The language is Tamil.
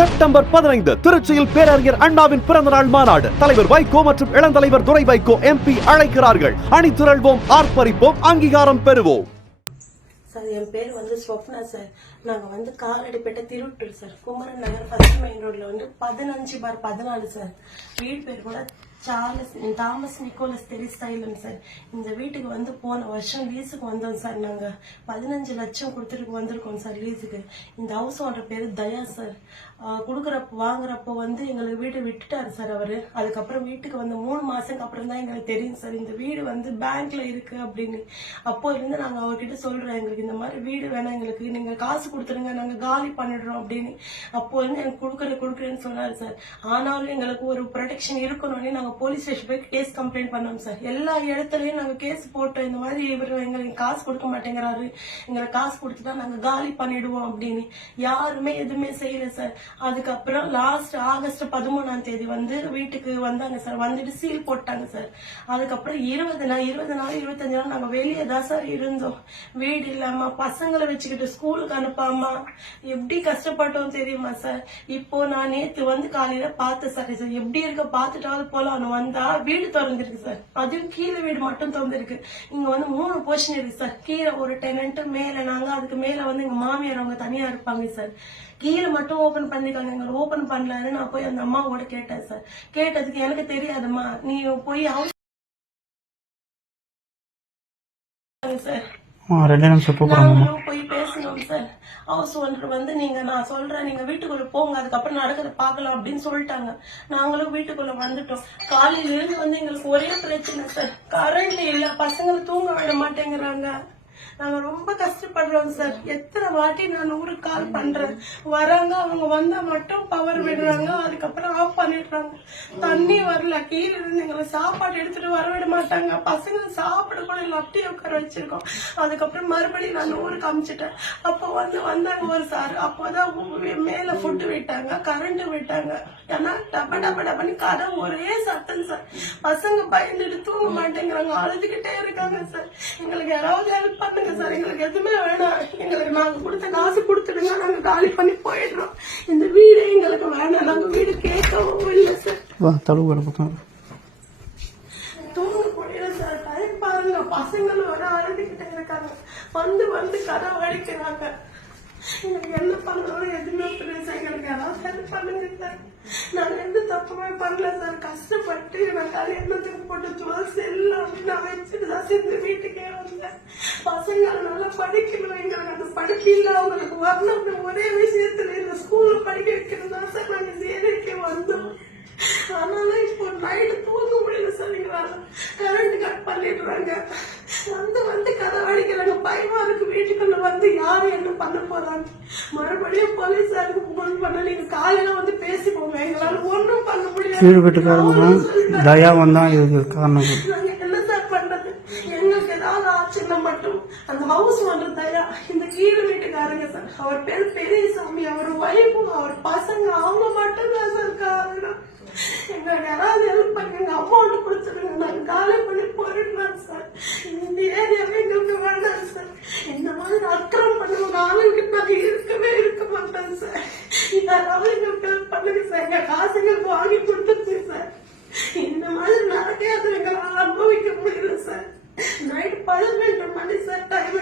செப்டம்பர் பதினைந்து திருச்சியில் பேரறிஞர் அண்ணாவின் பிறந்த நாள் மாநாடு. தலைவர் வைகோ மற்றும் இளந்தலைவர் துரை வைகோ எம்பி அழைக்கிறார்கள். அணிதிரள்வோம் ஆர்ப்பரிப்போம் அங்கீகாரம் பெறுவோம். சார் என் பேர் வந்து ஸ்வப்னா சார். நாங்கள் வந்து Kaladipettai Thiruvattur sir. Kumaran Nagar first main ரோட்ல வந்து பதினஞ்சு பார் பதினாலு சார். வீடு பேர் கூட சார்லஸ் தாமஸ் நிக்கோலஸ் தெரிஸ்டைலன் சார் இந்த வீட்டுக்கு வந்து போன வருஷம் லீஸுக்கு வந்தோம் சார் நாங்கள் பதினஞ்சு லட்சம் கொடுத்துட்டு வந்திருக்கோம் சார் லீஸுக்கு இந்த ஹவுஸ் ஓனர் பேர் தயா சார் கொடுக்குறப்ப வாங்குறப்போ வந்து எங்களுக்கு வீடு விட்டுட்டாரு சார் அவர். அதுக்கப்புறம் வீட்டுக்கு வந்து மூணு மாதத்துக்கு அப்புறம் தான் எங்களுக்கு தெரியும் சார் இந்த வீடு வந்து பேங்க்ல இருக்கு அப்படின்னு. அப்போ இருந்து நாங்கள் அவர்கிட்ட சொல்கிறோம் எங்களுக்கு இந்த மாதிரி வீடு வேணாம் எங்களுக்கு நீங்கள் காசு கொடுத்துருங்க நாங்கள் காலி பண்ணிடுறோம் அப்படின்னு. அப்போ இருந்து எனக்கு கொடுக்குற கொடுக்குறேன்னு சொன்னார் சார் ஆனாலும் எங்களுக்கு ஒரு ப்ரொடெக்ஷன் இருக்கணும்னு நாங்கள் போலீஸ் ஸ்டேஷன் போய் கேஸ் கம்ப்ளைண்ட் பண்ணோம் சார் எல்லா இடத்துலயும் நாங்க கேஸ் போட்டோம். இந்த மாதிரி இவர் எங்களுக்கு காசு கொடுக்க மாட்டேங்கிறாரு. எங்களுக்கு காசு கொடுத்துட்டா நாங்க காலி பண்ணிடுவோம் அப்படின்னு யாருமே எதுவுமே செய்யல சார் அதுக்கப்புறம் லாஸ்ட் ஆகஸ்ட் பதிமூணாம் தேதி வந்து வீட்டுக்கு வந்தாங்க சார் வந்துட்டு சீல் போட்டாங்க சார் அதுக்கப்புறம் இருபது நாள் இருபது நாள் இருபத்தஞ்சு நாள் நாங்க வெளியே தான் சார் இருந்தோம். வீடு இல்லாம பசங்களை வச்சுக்கிட்டு ஸ்கூலுக்கு அனுப்பாம எப்படி கஷ்டப்பட்டோம் தெரியுமா சார் இப்போ நான் நேத்து வந்து காலையில பார்த்தேன் சார் சார் எப்படி இருக்க பார்த்துட்டாவது போலாம் வந்தா வீடு திறந்திருக்கு சார் அதுவும் கீழே வீடு மட்டும் திறந்திருக்கு. இங்க வந்து மூணு போர்ஷன் இருக்கு சார் கீழே ஒரு டெனன்ட் மேல நாங்க அதுக்கு மேல வந்து எங்க மாமியார் அவங்க தனியா இருப்பாங்க சார் கீழே மட்டும் ஓபன் பண்ணிருக்காங்க எங்களை ஓபன் பண்ணலான்னு நான் போய் அந்த அம்மாவோட கேட்டேன் சார் கேட்டதுக்கு எனக்கு தெரியாதும்மா. நீ போய் சார் ரெண்டு நிமிஷம் போய் பேசணும் சார் ஹவுஸ் ஓனர் வந்து நீங்க நான் சொல்றேன் நீங்க வீட்டுக்குள்ள போங்க அதுக்கப்புறம் நடக்கிறத பார்க்கலாம் அப்படின்னு சொல்லிட்டாங்க. நாங்களும் வீட்டுக்குள்ள வந்துட்டோம். காலையில இருந்து வந்து எங்களுக்கு ஒரே பிரச்சனை சார். கரண்ட் இல்ல பசங்களை தூங்க விட மாட்டேங்கிறாங்க. நாங்க ரொம்ப கஷ்டப்படுறோம் சார் எத்தனை வாட்டி நான் ஊருக்கு கால் பண்றேன். வராங்க அவங்க வந்தா மட்டும் பவர் விடுறாங்க அதுக்கப்புறம் ஆஃப் பண்ணிடுறாங்க. தண்ணி வரல கீழே இருந்து எங்களை சாப்பாடு எடுத்துட்டு வர விட மாட்டாங்க. பசங்க சாப்பிட கூட இல்லை அப்படியே உட்கார வச்சிருக்கோம். அதுக்கப்புறம் மறுபடியும் நான் ஊருக்கு அமிச்சிட்டேன் அப்போ வந்து வந்தாங்க ஒரு சார் அப்போதான் மேல ஃபுட்டு விட்டாங்க கரண்ட் விட்டாங்க. ஏன்னா டப டப டபன்னு கதை ஒரே சத்தம் சார் பசங்க பயந்துட்டு தூங்க மாட்டேங்கிறாங்க. அழுதுகிட்டே இருக்காங்க சார். எங்களுக்கு யாராவது ஹெல்ப் பண்ணுங்க சார். எங்களுக்கு எதுவுமே வேணாம். எங்களுக்கு நாங்க கொடுத்த காசு கொடுத்துடுங்க. நாங்க காலி பண்ணி போயிடுறோம். இந்த வீடு எங்களுக்கு வேணாம். நாங்க வீடு கேட்கவும் இல்லை சார். வா தழுவு வர பக்கம். தூங்க முடியல சார். டைம் பாருங்க. பசங்களும் வர அழுதுகிட்டே இருக்காங்க. வந்து வந்து கதை அடிக்கிறாங்க. எனக்கு என்ன பண்ணாலும் எதுவுமே புரியல சார் எங்களுக்கு யாராவது ஹெல்ப் பண்ணுங்க சார் நான் எந்த தப்புமே பண்ணல சார் கஷ்டப்பட்டு நான் கல்யாணத்துக்கு போட்டு ஜுவல்ஸ் எல்லாம் நான் வச்சுட்டு தான் சார் வீட்டுக்கே வந்தேன். பசங்க நல்லா படிக்கணும். எங்களுக்கு அந்த படிப்பு அவங்களுக்கு வரணும்னு ஒரே விஷயத்துல இந்த ஸ்கூல்ல படிக்க வைக்கிறது தான் சார் நாங்க இந்த வந்தோம். ஆனாலும் இப்போ நைட்டு தூங்க முடியல சார் எங்களால கரண்ட் கட் பண்ணிடுறாங்க. வந்து வந்து கதை அடிக்கிறாங்க பயமா இருக்கு வீட்டுக்குள்ள வந்து யாரு என்ன பண்ண போறாங்க மறுபடியும் போலீஸாருக்கு போன் பண்ண நீங்க காலையில வந்து பேசிப்போங்க எங்களால ஒண்ணும் பண்ண முடியாது. கீழ் வீட்டுக்காரங்க தயா வந்தான் இதுக்கு காரணம் என்ன சார் பண்றது? எங்களுக்கு ஏதாவது ஆச்சுன்னா மட்டும். அந்த ஹவுஸ் ஓனர் தயா இந்த கீழ் வீட்டுக்காரங்க சார். அவர் பேர் பெரியசாமி. அவர் ஒய்ஃபும் அவர் பசங்க அவங்க மட்டும் தான் சார் காரணம். எங்களுக்கு யாராவது ஹெல்ப் பண்ணுங்க. அமௌண்ட் கொடுத்துருங்க நாங்க காலி பண்ணி போயிடலாம் சார் இந்த ஏரியாவே எங்களுக்கு வேண்டாம் சார் இந்த மாதிரி அக்கிரம் பண்ணுவாங்க ஆளுங்க நாங்க இருக்கவே இருக்க மாட்டோம் சார் யாராவது எங்களுக்கு ஹெல்ப் பண்ணுங்க ஆசைகள் வாங்கி கொடுத்துருங்க சார். இந்த மாதிரி நடக்காத அனுபவிக்க முடியல சார். நைட் பதினெட்டு மணி சார் டைம்